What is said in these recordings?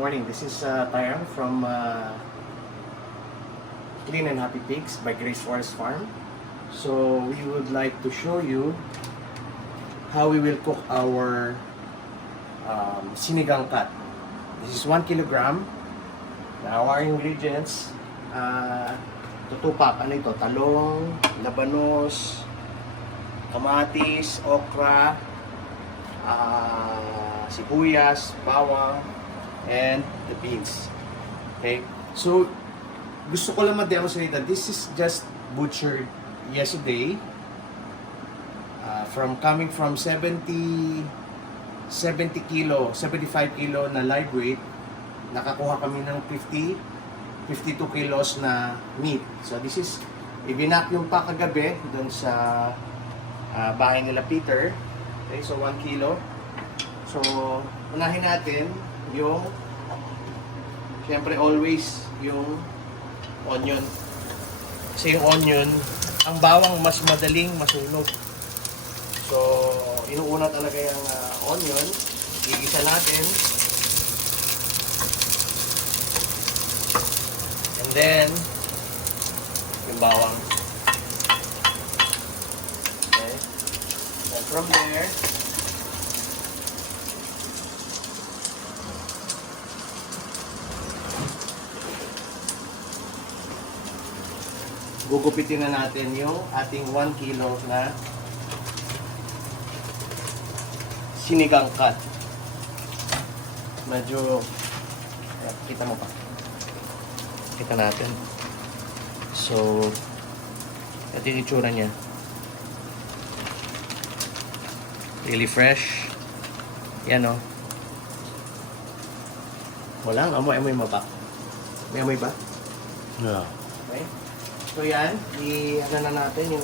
morning. This is Tyrone from Clean and Happy Pigs by Grace Forest Farm. So we would like to show you how we will cook our sinigang cut. This is 1 kilogram. Now our ingredients, tutupak, ano ito? Talong, labanos, kamatis, okra, sibuyas, bawang, and the beans. Okay? So, gusto ko lang ma-demonstrate that this is just butchered yesterday. Coming from 75 kilo na live weight, nakakuha kami ng 52 kilos na meat. So, this is, i-vacuum pa kagabi doon sa bahay nila Peter. Okay, so 1 kilo. So, unahin natin yung, syempre always, yung onion. Kasi yung onion, ang bawang mas madaling masunog. So, inuuna talaga yung onion. Igisa natin. And then, yung bawang. Okay. And from there, gugupitin na natin yung ating 1 kilo na sinigang cut. Medyo, kita mo pa. Kita natin. So, ito yung itsura niya. Really fresh. Yan o. Walang amoy mo ba? May amoy ba? No. Okay. So yan, i-ano na natin yung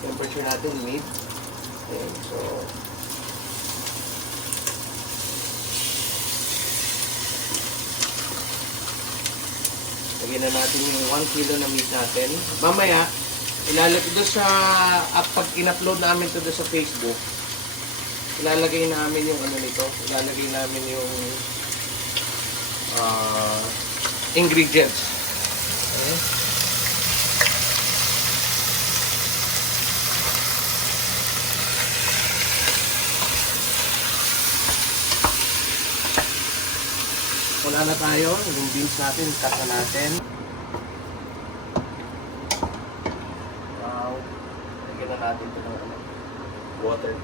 temperature natin, meat. Okay, so lagyan na natin yung 1 kilo na meat natin. Mamaya, ilalagay doon sa, pag in-upload namin to doon sa Facebook, ilalagay namin yung ano nito, ilalagay namin yung ingredients. Okay. Wala na tayo, yung beans natin, cut na natin. Wow. Lagyan na natin ito ng water.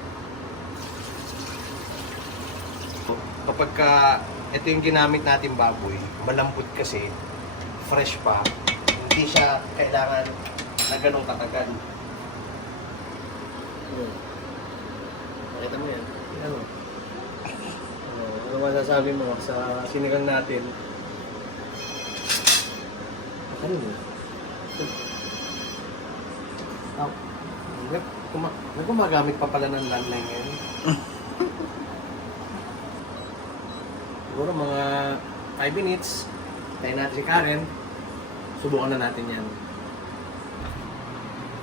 Kapag ito yung ginamit natin baboy, malambot kasi, fresh pa, hindi siya kailangan na ganong katagal. Nakita mo yan? Yan o. Ano masasabi mo sa sinigang natin? Ano yun? Gumagamit pa pala ng landline ngayon. Siguro mga 5 minutes. Tayo natin si Karen. Subukan na natin yan.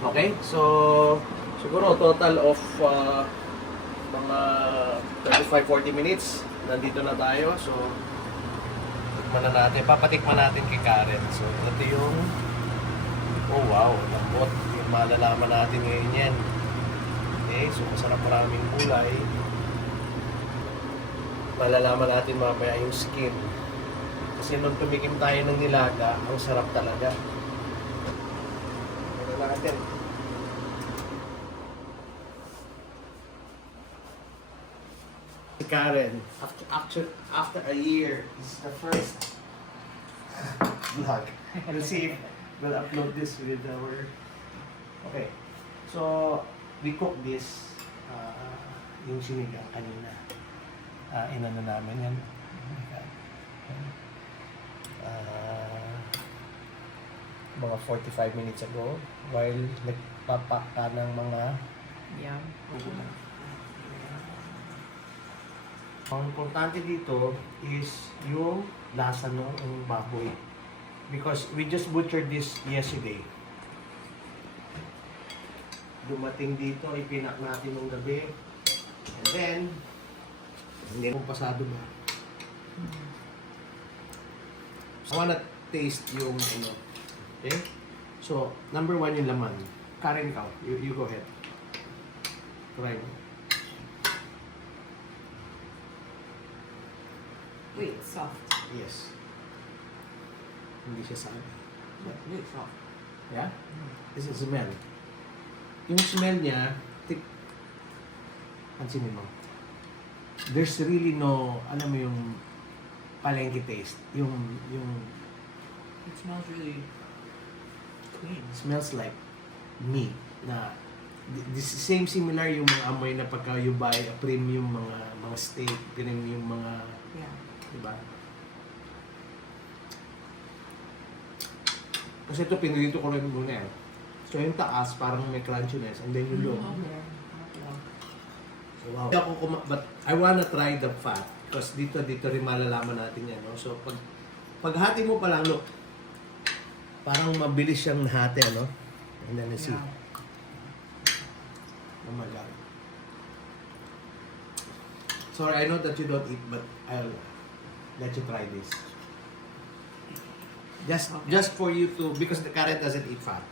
Okay? So, siguro total of mga 35-40 minutes. Nandito na tayo, so tikman na natin, papatikman natin kay Karen. So ito yung, oh wow, lambot, yung malalaman natin ngayon yan. Okay, so masarap, maraming gulay. Malalaman natin mamaya yung skin. Kasi nung tumikim tayo ng nilaga, ang sarap talaga. Ano natin? Karen, after a year, this is the first vlog. We'll see if we'll upload this with our... Okay, so we cook this yung sinigang kanina. Inano namin yan. Mga 45 minutes ago while nagpapak ka ng mga Ang importante dito is yung lasa ng baboy. Because we just butchered this yesterday. Dumating dito, ipinak natin ng gabi. And then, hindi mo pasado ba? I wanna taste yung ano. Okay? So, number 1 yung laman. Karen, ikaw. You go ahead. Try mo. Wait, it's soft. Yes. Hindi siya saan. Really soft. Yeah? This is smell. Yung smell niya, pansinin mo. There's really no, alam mo yung palengke taste. Yung It smells really clean. smells like meat na this same similar yung mga amoy na pagka you buy a premium mga steak, premium mga, Yeah. diba? Kasi ito pinrito ko rin muna eh. So yung taas parang may crunchiness and then yung loob. Okay. So wow. Hindi ako but I wanna try the fat because dito rin malalaman natin yan, no? So paghati mo pa lang, look, parang mabilis siyang nahati, ano? And then let's see. Yeah. Oh my God. Sorry, I know that you don't eat, but I'll let you try this. Just for you to, because the Karen doesn't eat fat.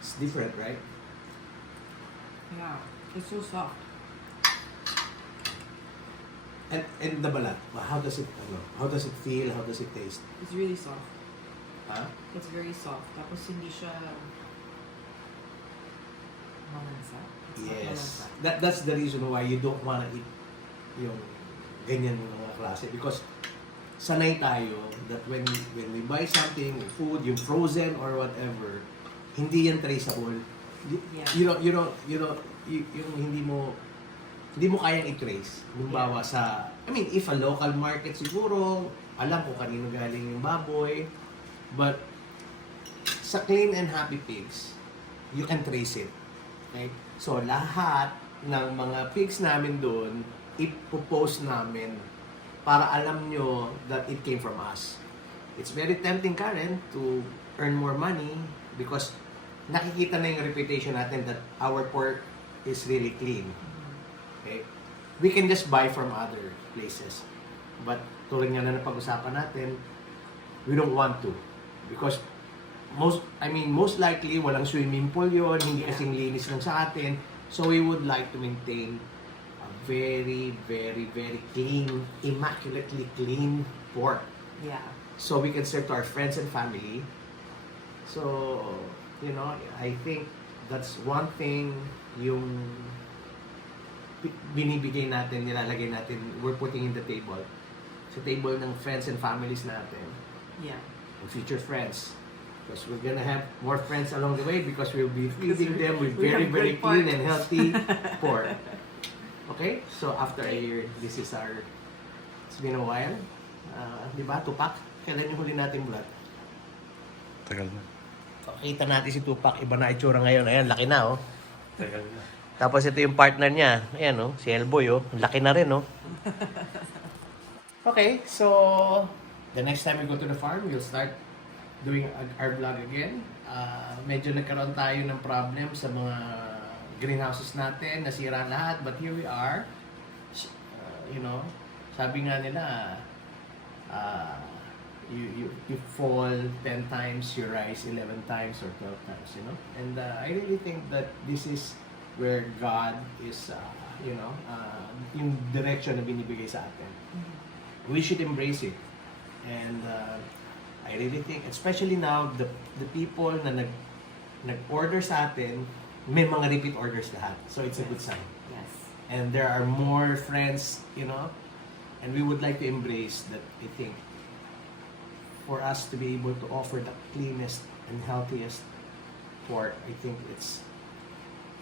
It's different, right? Yeah. It's so soft. And the balat, how does it feel? How does it taste? It's really soft. Huh? It's very soft. Tapos hindi siya malansa. It's not Yes. malansa. That's the reason why you don't wanna eat yung ganyan mga klase because sanay tayo that when we buy something, food, yung frozen or whatever, hindi yan traceable. Yeah. Yung hindi mo kayang i-trace. Halimbawa sa, I mean, if a local market siguro, alam ko kanino galing yung baboy, but sa Clean and Happy Pigs, you can trace it. Okay? So, lahat ng mga pigs namin doon, ipopost namin para alam nyo that it came from us. It's very tempting, Karen, to earn more money because nakikita na yung reputation natin that our pork is really clean. Okay? We can just buy from other places. But tulad nga na napag-usapan natin, we don't want to. Because most likely walang swimming pool yun, hindi kasing linis lang sa atin. So we would like to maintain a very, very, very clean, immaculately clean pork. Yeah. So we can serve to our friends and family. So, I think that's one thing yung binibigay natin, nilalagay natin, we're putting in the table. Sa table ng friends and families natin. Yeah. And future friends. Because we're gonna have more friends along the way because we'll be feeding them with we very, have very good clean pork. and healthy pork. Okay? So after a year, this is it's been a while. Di ba, Tupac? Kailan yung huli natin vlog? Tagal na. Kita natin si Tupac, iba na itsura ngayon. Ayan, laki na, oh. Tagal na. Tapos ito yung partner niya. Ayan, oh, si Elboy, oh. Laki na rin, oh. Okay, so the next time we go to the farm, we'll start doing our vlog again. Medyo nagkaroon tayo ng problem sa mga greenhouses natin. Nasira lahat, but here we are. Sabi nga nila, you fall 10 times, you rise 11 times or 12 times, And I really think that this is where God is, yung direction na binibigay sa atin. We should embrace it. And I really think, especially now, the people na nag-order sa atin, may mga repeat orders lahat. So it's a good sign. Yes. And there are more friends, and we would like to embrace that, I think, for us to be able to offer the cleanest and healthiest pork, I think it's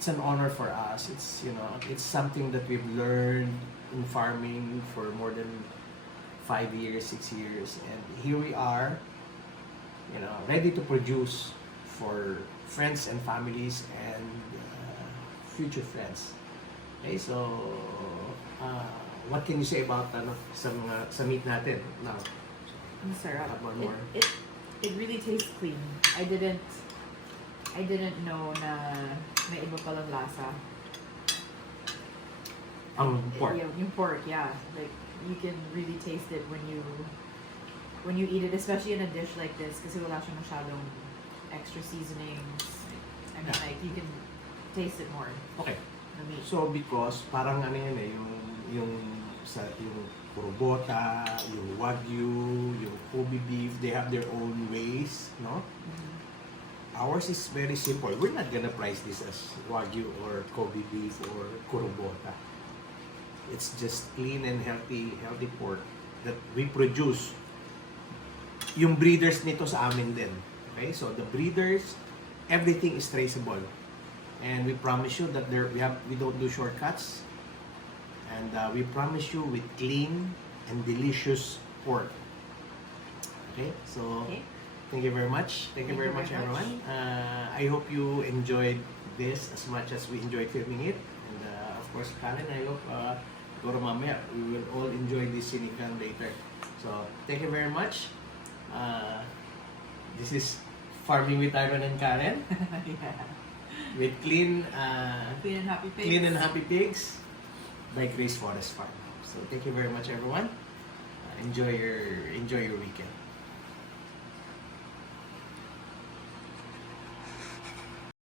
an honor for us. It's it's something that we've learned in farming for more than 5 years, 6 years, and here we are, ready to produce for friends and families and future friends. Okay, so what can you say about sa meat natin now? Ang sarap. Have one more. It really tastes clean. I didn't I didn't know na may iba palang lasa. Ang pork. Yung pork, yeah. Like, you can really taste it when you eat it, especially in a dish like this, kasi wala siya masyadong extra seasonings. I mean, like, you can taste it more, Okay. the meat. So because parang ano yan eh, yung kurobota, yung wagyu, yung Kobe beef, they have their own ways, no? Mhm. Ours is very simple. We're not gonna price this as wagyu or Kobe beef or kurobota. It's just clean and healthy pork that we produce. Yung breeders nito sa amin din. Okay? So the breeders, everything is traceable. And we promise you that we don't do shortcuts. And we promise you with clean and delicious pork. Okay? So Okay. thank you very much. Thank you very much, everyone. I hope you enjoyed this as much as we enjoyed filming it. And of course, Karen, I hope siguro mamaya we will all enjoy this sinigang later. So thank you very much. This is Farming with Ivan and Karen Yeah. with Clean Clean and happy face. Clean and Happy Pigs by Grace Forest Farm. So thank you very much, everyone. Enjoy your weekend.